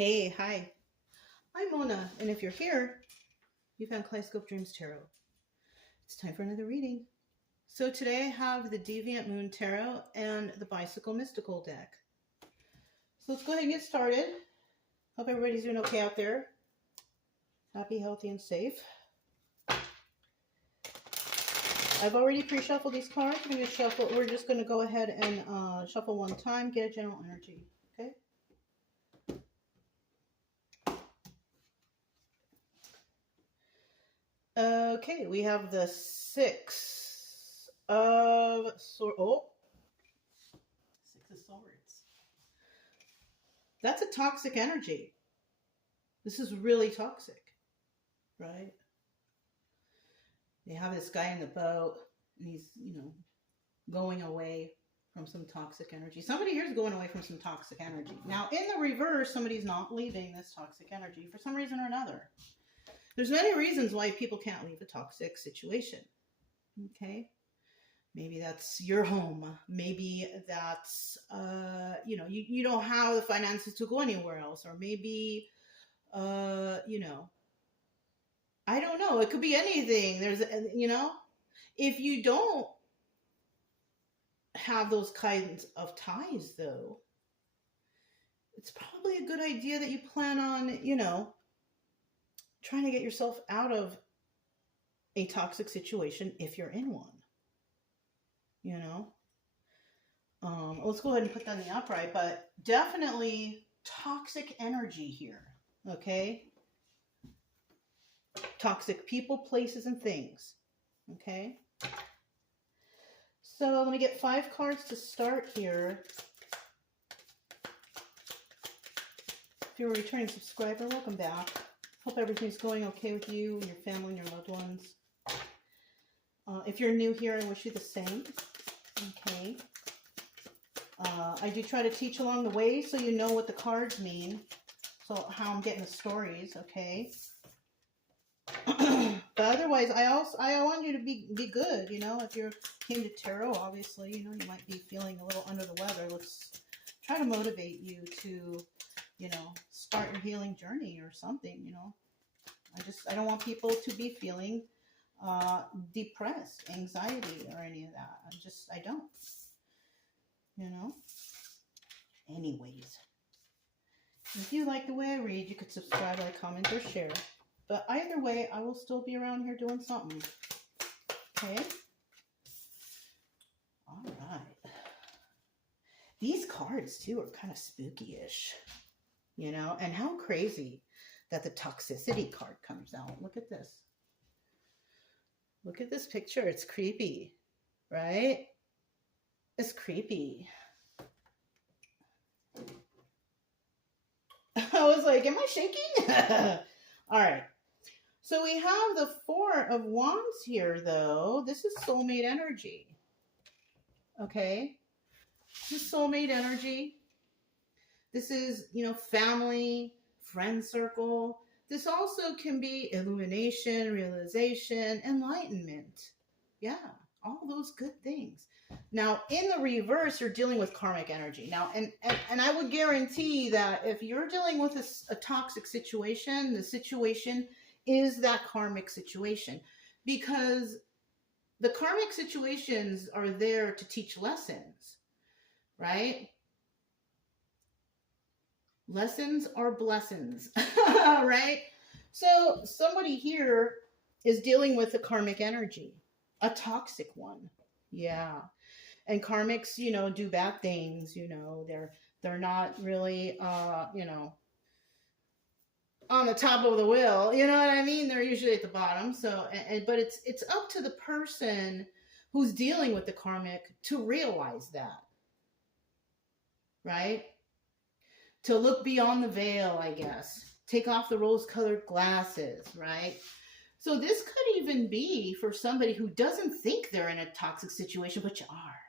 Hey, hi. I'm Mona, and if you're here, you found Kaleidoscope Dreams Tarot. It's time for another reading. So today I have the Deviant Moon Tarot and the Bicycle Mystical deck. So let's go ahead and get started. Hope everybody's doing okay out there. Happy, healthy, and safe. I've already pre-shuffled these cards. We're just going to go ahead and shuffle one time, get a general energy. Okay? Okay, we have the Six of Swords. Oh, Six of Swords. That's a toxic energy. This is really toxic, right? They have this guy in the boat, and he's, going away from some toxic energy. Somebody here is going away from some toxic energy. Now, in the reverse, somebody's not leaving this toxic energy for some reason or another. There's many reasons why people can't leave a toxic situation. Okay? Maybe that's your home. Maybe that's, you don't have the finances to go anywhere else. Or maybe, I don't know. It could be anything. If you don't have those kinds of ties, though, it's probably a good idea that you plan on, trying to get yourself out of a toxic situation if you're in one. Let's go ahead and put that in the upright, but definitely toxic energy here, okay? Toxic people, places, and things, okay? So let me get 5 cards to start here. If you're a returning subscriber, welcome back. Hope everything's going okay with you and your family and your loved ones. If you're new here, I wish you the same. Okay. I do try to teach along the way so you know what the cards mean. So how I'm getting the stories, okay? But otherwise, I want you to be good, If you came to tarot, obviously, you might be feeling a little under the weather. Let's try to motivate you to, start your healing journey or something, I don't want people to be feeling depressed, anxiety, or any of that. I don't, Anyways, if you like the way I read, you could subscribe, like, comment, or share. But either way, I will still be around here doing something. Okay? All right. These cards, too, are kind of spooky-ish. And how crazy that the toxicity card comes out. Look at this. Look at this picture. It's creepy, right? It's creepy. I was like, am I shaking? All right. So we have the 4 of Wands here, though. This is soulmate energy. Okay? This is soulmate energy. This is, family, friend circle. This also can be illumination, realization, enlightenment. Yeah, all those good things. Now, in the reverse, you're dealing with karmic energy. Now, and I would guarantee that if you're dealing with a toxic situation, the situation is that karmic situation. Because the karmic situations are there to teach lessons, right? Lessons are blessings, right? So somebody here is dealing with a karmic energy, a toxic one. Yeah. And karmics, do bad things, they're not really, on the top of the wheel, you know what I mean? They're usually at the bottom. So, but it's up to the person who's dealing with the karmic to realize that, right? To look beyond the veil, I guess. Take off the rose-colored glasses, right? So this could even be for somebody who doesn't think they're in a toxic situation, but you are.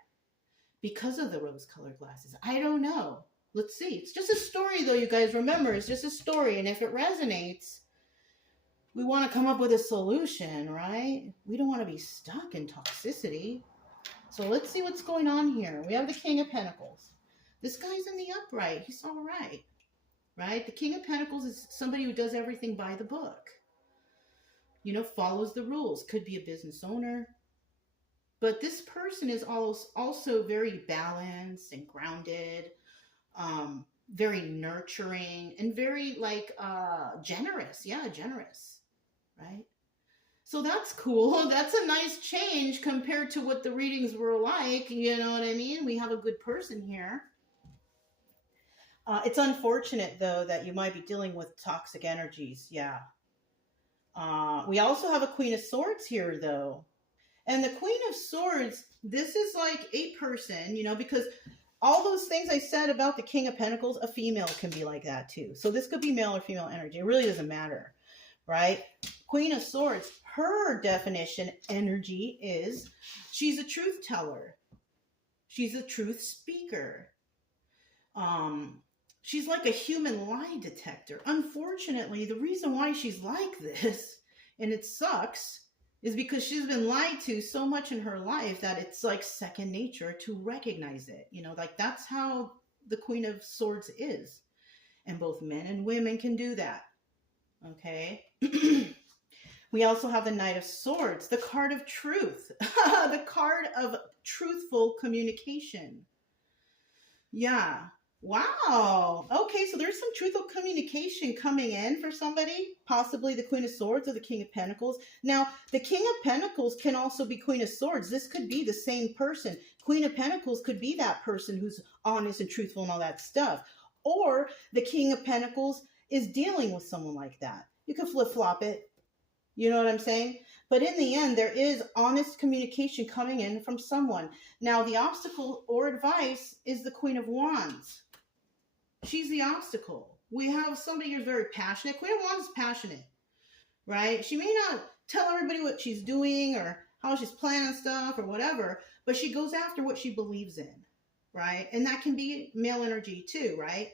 Because of the rose-colored glasses. I don't know. Let's see. It's just a story, though, you guys. Remember, it's just a story. And if it resonates, we want to come up with a solution, right? We don't want to be stuck in toxicity. So let's see what's going on here. We have the King of Pentacles. This guy's in the upright. He's all right. right? The King of Pentacles is somebody who does everything by the book, follows the rules. Could be a business owner. But this person is also very balanced and grounded, very nurturing, and very generous. Yeah, generous, right? So that's cool. That's a nice change compared to what the readings were like. You know what I mean? We have a good person here. It's unfortunate, though, that you might be dealing with toxic energies. Yeah. We also have a Queen of Swords here, though. And the Queen of Swords, this is like a person, because all those things I said about the King of Pentacles, a female can be like that too. So this could be male or female energy. It really doesn't matter, right? Queen of Swords, her definition energy is she's a truth teller. She's a truth speaker. She's like a human lie detector. Unfortunately, the reason why she's like this, and it sucks, is because she's been lied to so much in her life that it's like second nature to recognize it. That's how the Queen of Swords is. And both men and women can do that. Okay. We also have the Knight of Swords, the card of truth, the card of truthful communication. Yeah. Wow. Okay, so there's some truthful communication coming in for somebody, possibly the Queen of Swords or the King of Pentacles. Now, the King of Pentacles can also be Queen of Swords. This could be the same person. Queen of Pentacles could be that person who's honest and truthful and all that stuff. Or the King of Pentacles is dealing with someone like that. You can flip-flop it. You know what I'm saying? But in the end, there is honest communication coming in from someone. Now, the obstacle or advice is the Queen of Wands. She's the obstacle. We have somebody who's very passionate. Queen of Wands is passionate, right? She may not tell everybody what she's doing or how she's planning stuff or whatever, but she goes after what she believes in, right? And that can be male energy too, right?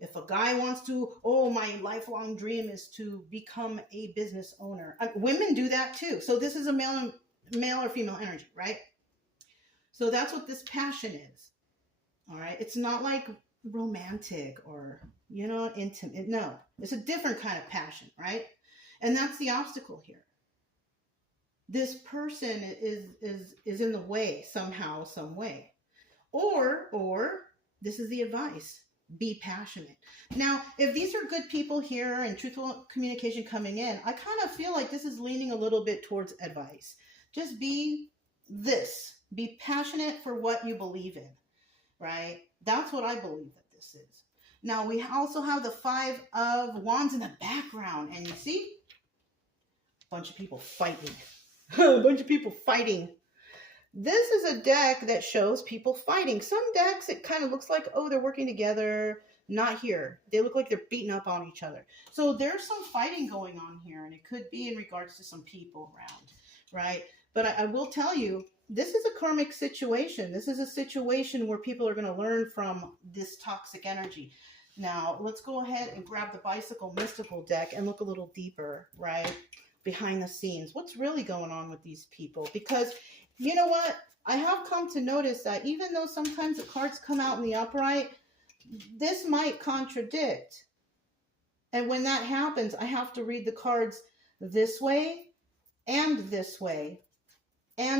If a guy wants to, my lifelong dream is to become a business owner. Women do that too. So this is a male or female energy, right? So that's what this passion is. All right. It's not like romantic or, intimate. No, it's a different kind of passion, right? And that's the obstacle here. This person is in the way somehow, some way. Or this is the advice. Be passionate. Now, if these are good people here and truthful communication coming in, I kind of feel like this is leaning a little bit towards advice. Just be this. Be passionate for what you believe in, right? That's what I believe that this is. Now, we also have the Five of Wands in the background, and you see a bunch of people fighting. A bunch of people fighting. This is a deck that shows people fighting. Some decks, it kind of looks like, they're working together. Not here. They look like they're beating up on each other. So there's some fighting going on here, and it could be in regards to some people around, right? But I will tell you, this is a karmic situation. This is a situation where people are going to learn from this toxic energy. Now, let's go ahead and grab the Bicycle Mystical deck and look a little deeper, right? Behind the scenes. What's really going on with these people? Because you know what? I have come to notice that even though sometimes the cards come out in the upright, this might contradict. And when that happens, I have to read the cards this way and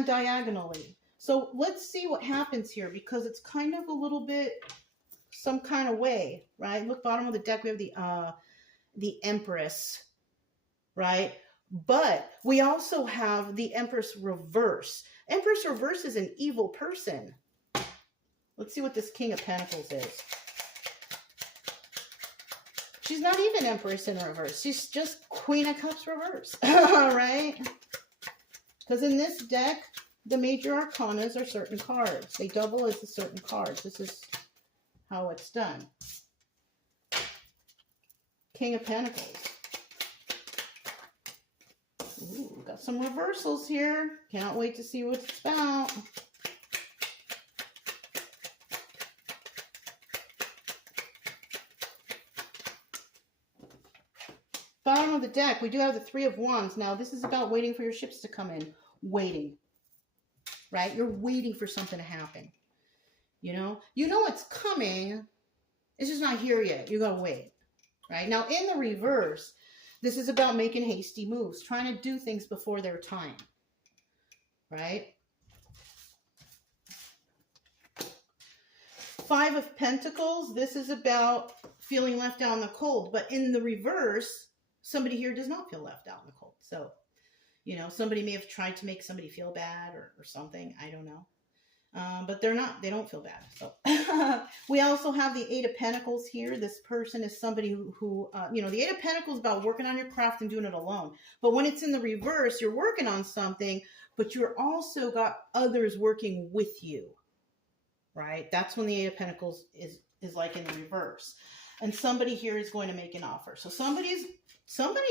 diagonally. So let's see what happens here, because it's kind of a little bit some kind of way, right? Look, bottom of the deck, we have the Empress, right? But we also have the Empress reverse. Empress reverse is an evil person. Let's see what this King of Pentacles is. She's not even Empress in reverse. She's just Queen of Cups reverse. All right? Because in this deck, the major arcanas are certain cards. They double as a certain cards. This is how it's done. King of Pentacles. Ooh, got some reversals here. Can't wait to see what it's about. Bottom of the deck, we do have the Three of Wands. Now, this is about waiting for your ships to come in. Waiting. Right? You're waiting for something to happen. You know it's coming. It's just not here yet. You gotta wait. right? Now, in the reverse, this is about making hasty moves, trying to do things before their time, right? Five of Pentacles, this is about feeling left out in the cold. But in the reverse, somebody here does not feel left out in the cold. So, you know, somebody may have tried to make somebody feel bad or something. I don't know. But they don't feel bad. So we also have the Eight of Pentacles here. This person is somebody who you know, the Eight of Pentacles is about working on your craft and doing it alone. But when it's in the reverse, you're working on something, but you're also got others working with you, right? That's when the Eight of Pentacles is like in the reverse. And somebody here is going to make an offer. So somebody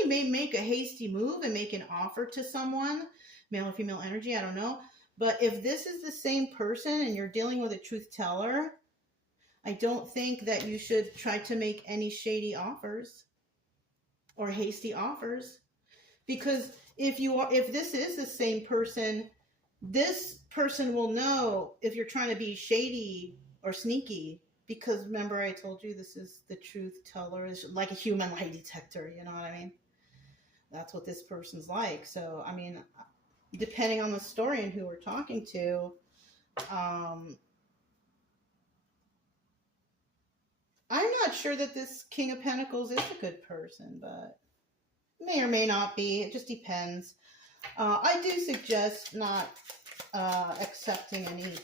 may make a hasty move and make an offer to someone, male or female energy, I don't know. But if this is the same person and you're dealing with a truth teller, I don't think that you should try to make any shady offers or hasty offers. Because if this is the same person, this person will know if you're trying to be shady or sneaky. Because remember, I told you this is the truth teller, is like a human lie detector. You know what I mean? That's what this person's like. So, I mean, depending on the story and who we're talking to, I'm not sure that this King of Pentacles is a good person, but may or may not be. It just depends. I do suggest not accepting any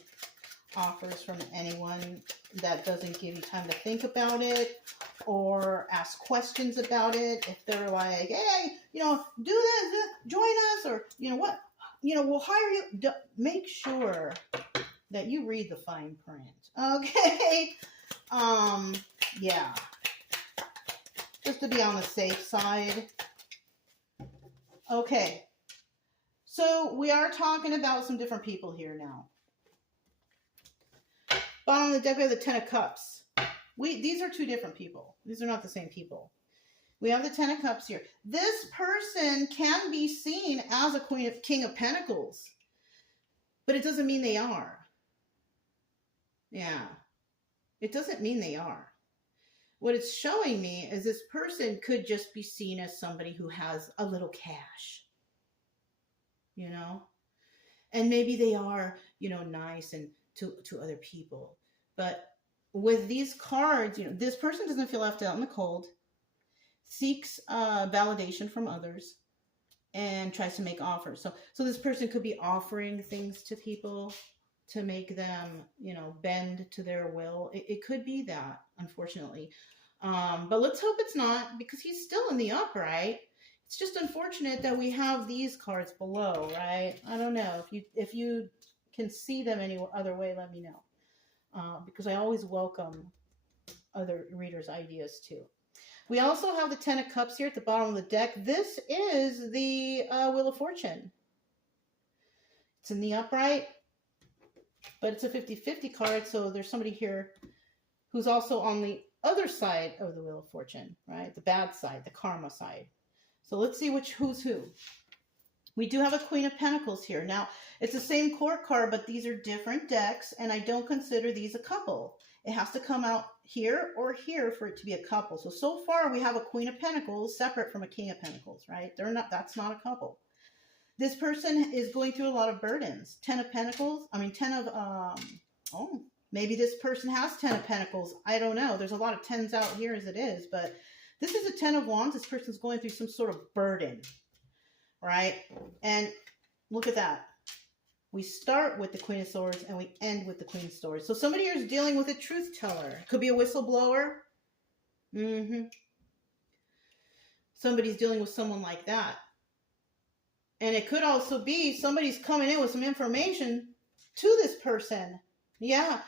offers from anyone that doesn't give you time to think about it or ask questions about it. If they're like, hey, you know, do this, join us, or, you know what, you know, we'll hire you. Make sure that you read the fine print. Okay. Yeah. Just to be on the safe side. Okay. So we are talking about some different people here now. Bottom of the deck, we have the Ten of Cups. These are two different people. These are not the same people. We have the Ten of Cups here. This person can be seen as a King of Pentacles, but it doesn't mean they are. Yeah. It doesn't mean they are. What it's showing me is this person could just be seen as somebody who has a little cash. You know? And maybe they are, you know, nice and to other people. But with these cards, you know, this person doesn't feel left out in the cold, seeks validation from others, and tries to make offers. So this person could be offering things to people to make them, you know, bend to their will. It could be that, unfortunately. But let's hope it's not, because he's still in the upright. It's just unfortunate that we have these cards below, right? I don't know. If you can see them any other way, let me know. Because I always welcome other readers' ideas too. We also have the Ten of Cups here at the bottom of the deck. This is the Wheel of Fortune. It's in the upright, but it's a 50-50 card, so there's somebody here who's also on the other side of the Wheel of Fortune, right? The bad side, the karma side. So let's see who's who. We do have a Queen of Pentacles here. Now, it's the same court card, but these are different decks, and I don't consider these a couple. It has to come out here or here for it to be a couple. So far, we have a Queen of Pentacles separate from a King of Pentacles, right? That's not a couple. This person is going through a lot of burdens. Maybe this person has 10 of Pentacles. I don't know. There's a lot of 10s out here as it is, but this is a 10 of Wands. This person's going through some sort of burden, right? And look at that. We start with the Queen of Swords and we end with the Queen of Swords. So somebody here is dealing with a truth teller. Could be a whistleblower. Somebody's dealing with someone like that. And it could also be somebody's coming in with some information to this person. Yeah.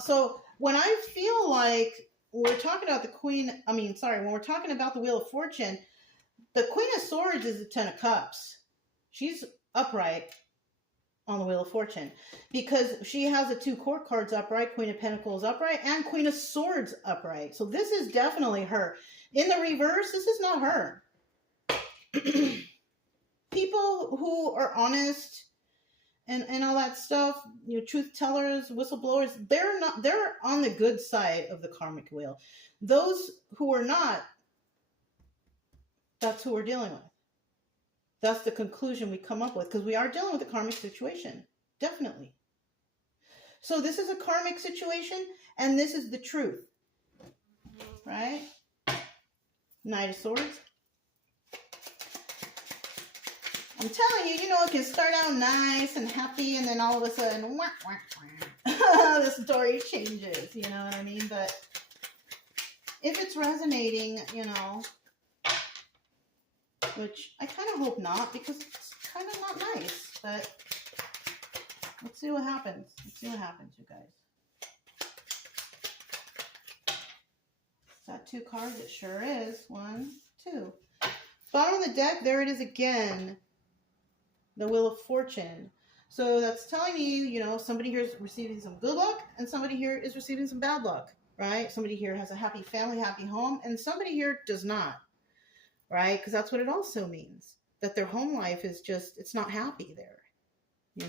So when I feel like we're talking about when we're talking about the Wheel of Fortune, the Queen of Swords is the Ten of Cups. She's upright on the Wheel of Fortune because she has the two court cards upright, Queen of Pentacles upright, and Queen of Swords upright. So this is definitely her. In the reverse, this is not her. People who are honest and all that stuff, you know, truth tellers, whistleblowers, they're on the good side of the karmic wheel. Those who are not, That's who we're dealing with. That's the conclusion we come up with, because we are dealing with a karmic situation. Definitely. So this is a karmic situation, and this is the truth. Right? Knight of Swords. I'm telling you, it can start out nice and happy, and then all of a sudden, wah, wah, wah. The story changes, you know what I mean? But if it's resonating, which I kind of hope not, because it's kind of not nice, but let's see what happens. Let's see what happens, you guys. Is that 2 cards? It sure is. 1, 2. Bottom of the deck, there it is again. The Wheel of Fortune. So that's telling you, somebody here is receiving some good luck, and somebody here is receiving some bad luck, right? Somebody here has a happy family, happy home, and somebody here does not, right? Because that's what it also means, that their home life is just, it's not happy there, I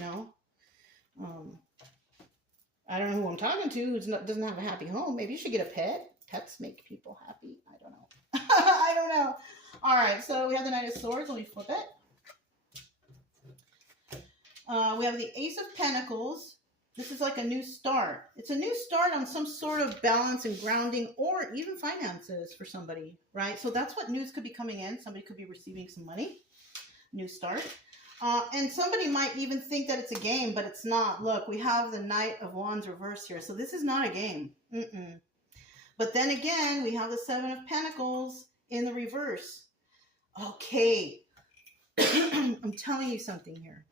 don't know who I'm talking to who doesn't have a happy home. Maybe you should get a pet. Pets make people happy. I don't know. I don't know. All right, so we have the Knight of Swords. Let me flip it. We have the Ace of Pentacles. This is like a new start. It's a new start on some sort of balance and grounding, or even finances for somebody, right? So that's what news could be coming in. Somebody could be receiving some money. New start. And somebody might even think that it's a game, but it's not. Look, we have the Knight of Wands reversed here. So this is not a game. But then again, we have the 7 of Pentacles in the reverse. Okay. I'm telling you something here.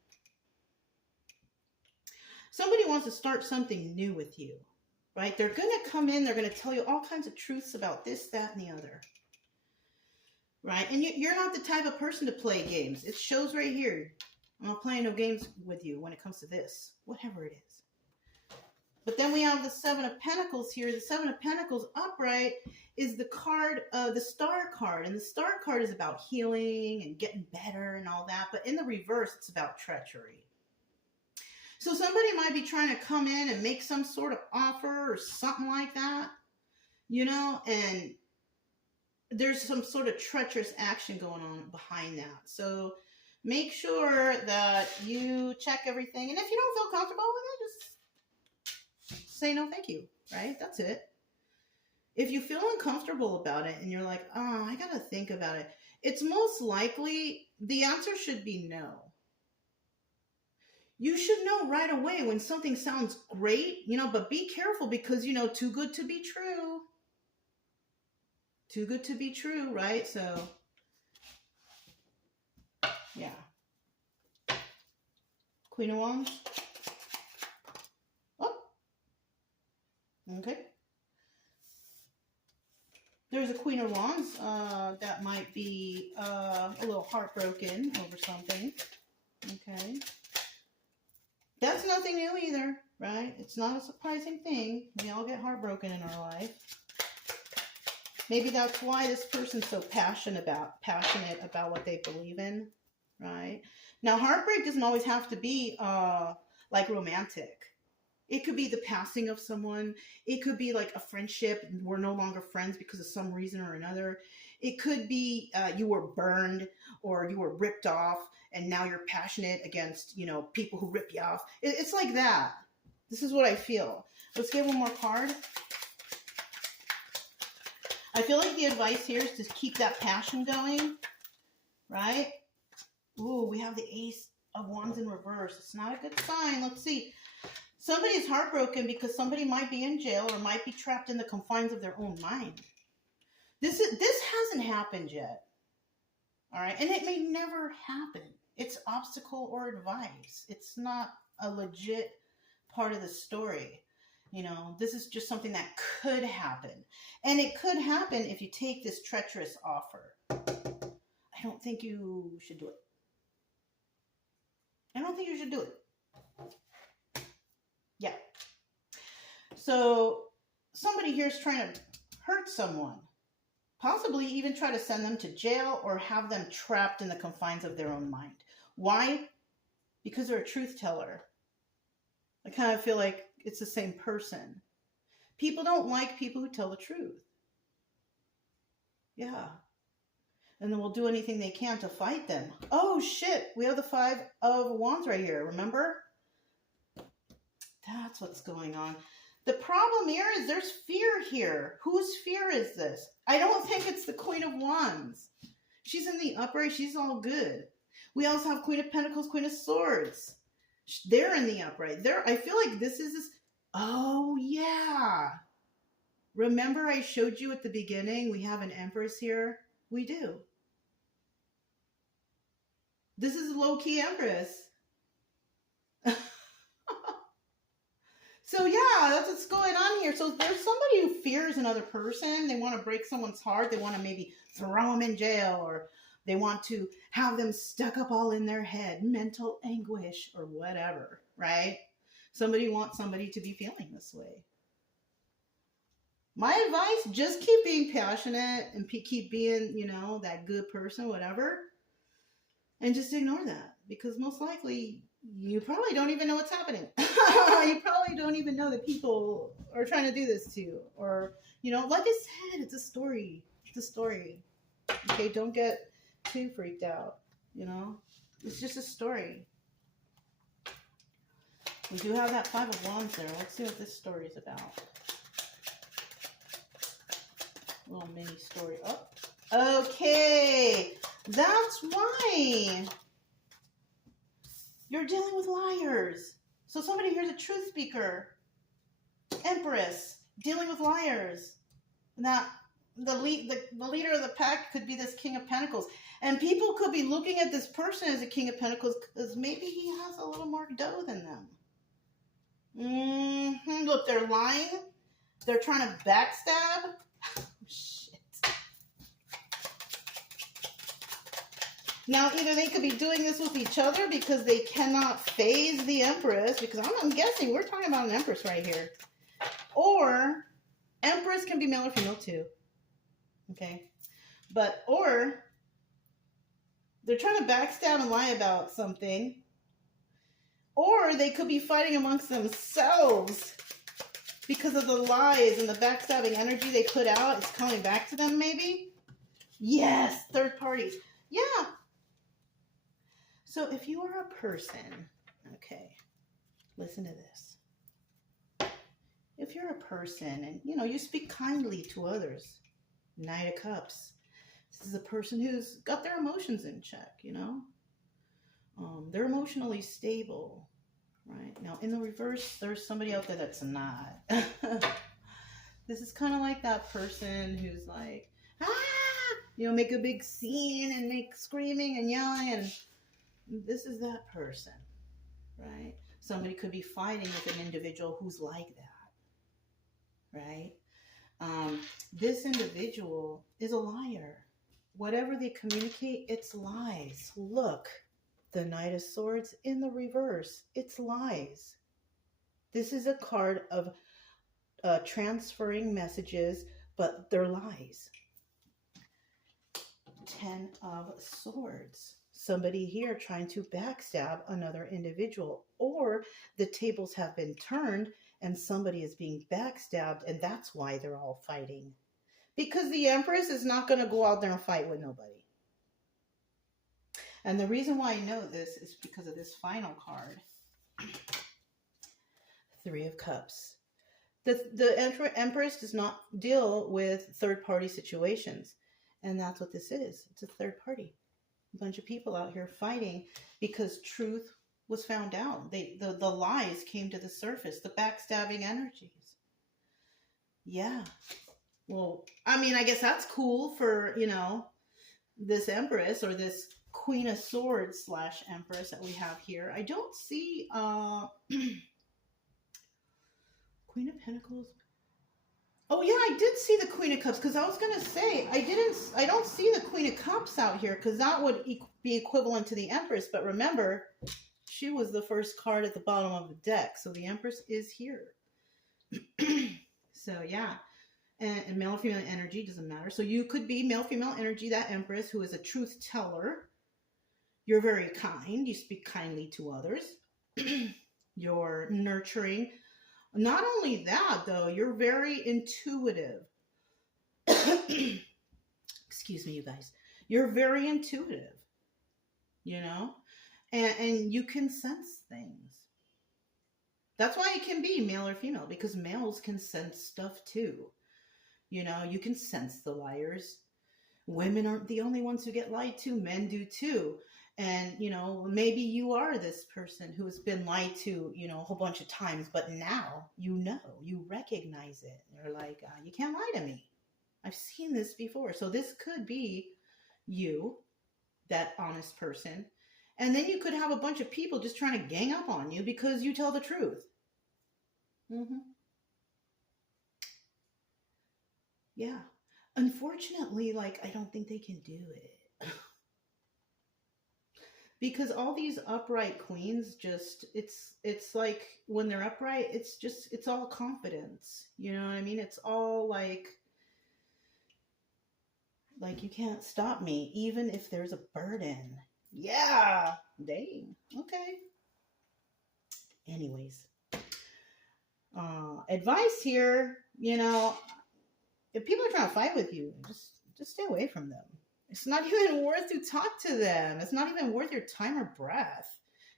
Somebody wants to start something new with you, right? They're going to come in. They're going to tell you all kinds of truths about this, that, and the other, right? And you're not the type of person to play games. It shows right here. I'm not playing no games with you when it comes to this, whatever it is. But then we have the 7 of Pentacles here. The 7 of Pentacles upright is the card, the Star card. And the Star card is about healing and getting better and all that. But in the reverse, it's about treachery. So somebody might be trying to come in and make some sort of offer or something like that, and there's some sort of treacherous action going on behind that. So make sure that you check everything. And if you don't feel comfortable with it, just say no thank you, right? That's it. If you feel uncomfortable about it and you're like, oh, I got to think about it, it's most likely the answer should be no. You should know right away when something sounds great, but be careful because, too good to be true. Too good to be true, right? So, yeah. Queen of Wands. Oh. Okay. There's a Queen of Wands that might be a little heartbroken over something. Okay. That's nothing new either, right? It's not a surprising thing. We all get heartbroken in our life. Maybe that's why this person's so passionate about what they believe in, right? Now, heartbreak doesn't always have to be like romantic. It could be the passing of someone. It could be like a friendship and we're no longer friends because of some reason or another. It could be you were burned or you were ripped off and now you're passionate against, people who rip you off. It's like that. This is what I feel. Let's get one more card. I feel like the advice here is to keep that passion going, right? Ooh, we have the Ace of Wands in reverse. It's not a good sign. Let's see. Somebody is heartbroken because somebody might be in jail or might be trapped in the confines of their own mind. This hasn't happened yet. All right. And it may never happen. It's obstacle or advice. It's not a legit part of the story. This is just something that could happen. And it could happen if you take this treacherous offer. I don't think you should do it. I don't think you should do it. Yeah. So somebody here is trying to hurt someone. Possibly even try to send them to jail or have them trapped in the confines of their own mind. Why? Because they're a truth teller. I kind of feel like it's the same person. People don't like people who tell the truth. Yeah. and then will do anything they can to fight them. Oh shit, we have the 5 of Wands right here, remember? That's what's going on. The problem here is there's fear here. Whose fear is this? I don't think it's the Queen of Wands. She's in the upright. She's all good. We also have Queen of Pentacles, Queen of Swords. They're in the upright. I feel like this is this. Oh, yeah. Remember I showed you at the beginning, we have an Empress here? We do. This is a low-key Empress. So yeah, that's what's going on here. So there's somebody who fears another person. They want to break someone's heart. They want to maybe throw them in jail, or they want to have them stuck up all in their head, mental anguish or whatever, right? Somebody wants somebody to be feeling this way. My advice, just keep being passionate and keep being, you know, that good person, whatever. And just ignore that, because most likely you probably don't even know what's happening. You probably don't even know that people are trying to do this to you. Or, you know, like I said, it's a story. It's a story. Okay, don't get too freaked out, you know. It's just a story. We do have that 5 of Wands there. Let's see what this story is about. Little mini story. Oh, okay. That's why you're dealing with liars. So somebody here's a truth speaker. Empress, dealing with liars. Now, the leader of the pack could be this King of Pentacles. And people could be looking at this person as a King of Pentacles because maybe he has a little more dough than them. Look, they're lying. They're trying to backstab. Shit. Now, either they could be doing this with each other because they cannot phase the Empress, because I'm guessing we're talking about an Empress right here. Or, Empress can be male or female too. Okay? Or, they're trying to backstab and lie about something. Or they could be fighting amongst themselves because of the lies and the backstabbing energy they put out. It's coming back to them, maybe? Yes, third parties. Yeah. So if you are a person, okay, listen to this. If you're a person and, you know, you speak kindly to others, Knight of Cups. This is a person who's got their emotions in check, you know. They're emotionally stable, right? Now, in the reverse, there's somebody out there that's not. This is kind of like that person who's like, you know, make a big scene and make screaming and yelling, and this is that person, right? Somebody could be fighting with an individual who's like that, right? This individual is a liar. Whatever they communicate, it's lies. Look, the Knight of Swords in the reverse, it's lies. This is a card of transferring messages, but they're lies. 10 of Swords. Somebody here trying to backstab another individual, or the tables have been turned and somebody is being backstabbed, and that's why they're all fighting. Because the Empress is not going to go out there and fight with nobody. And the reason why I know this is because of this final card. 3 of Cups. The Empress does not deal with third-party situations. And that's what this is. It's a third party. A bunch of people out here fighting because truth was found out. The lies came to the surface. The backstabbing energies. Yeah. Well, I mean, I guess that's cool for, you know, this Empress or this Queen of Swords / Empress that we have here. I don't see Queen of Pentacles. Oh yeah, I did see the Queen of Cups, because I was gonna say I don't see the Queen of Cups out here, because that would be equivalent to the Empress. But remember, she was the first card at the bottom of the deck, so the Empress is here. So yeah, and male or female energy doesn't matter. So you could be male female energy, that Empress who is a truth teller. You're very kind. You speak kindly to others. You're nurturing. Not only that, though, you're very intuitive. Excuse me, you guys. You're very intuitive, you know, and you can sense things. That's why it can be male or female, because males can sense stuff too. You know, you can sense the liars. Women aren't the only ones who get lied to, men do too. And, you know, maybe you are this person who has been lied to, you know, a whole bunch of times, but now you know, you recognize it. You're like, you can't lie to me. I've seen this before. So this could be you, that honest person. And then you could have a bunch of people just trying to gang up on you because you tell the truth. Mm-hmm. Yeah. Unfortunately, like, I don't think they can do it. Because all these upright queens just, it's like when they're upright, it's all confidence. You know what I mean? It's all like you can't stop me even if there's a burden. Yeah. Dang. Okay. Anyways, advice here, you know, if people are trying to fight with you, just stay away from them. It's not even worth to talk to them. It's not even worth your time or breath.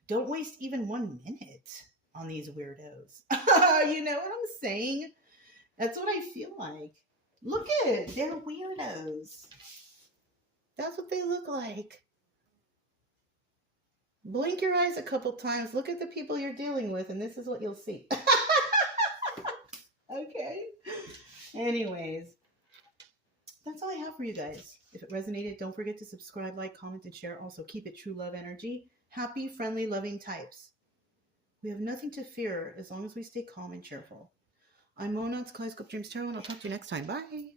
Don't waste even 1 minute on these weirdos. You know what I'm saying? That's what I feel like. Look at it. They're weirdos. That's what they look like. Blink your eyes a couple times. Look at the people you're dealing with, and this is what you'll see. Okay. Anyways, that's all I have for you guys. If it resonated, don't forget to subscribe, like, comment, and share. Also, keep it true love energy. Happy, friendly, loving types. We have nothing to fear as long as we stay calm and cheerful. I'm Mona, it's Kaleidoscope Dreams Tarot, and I'll talk to you next time. Bye.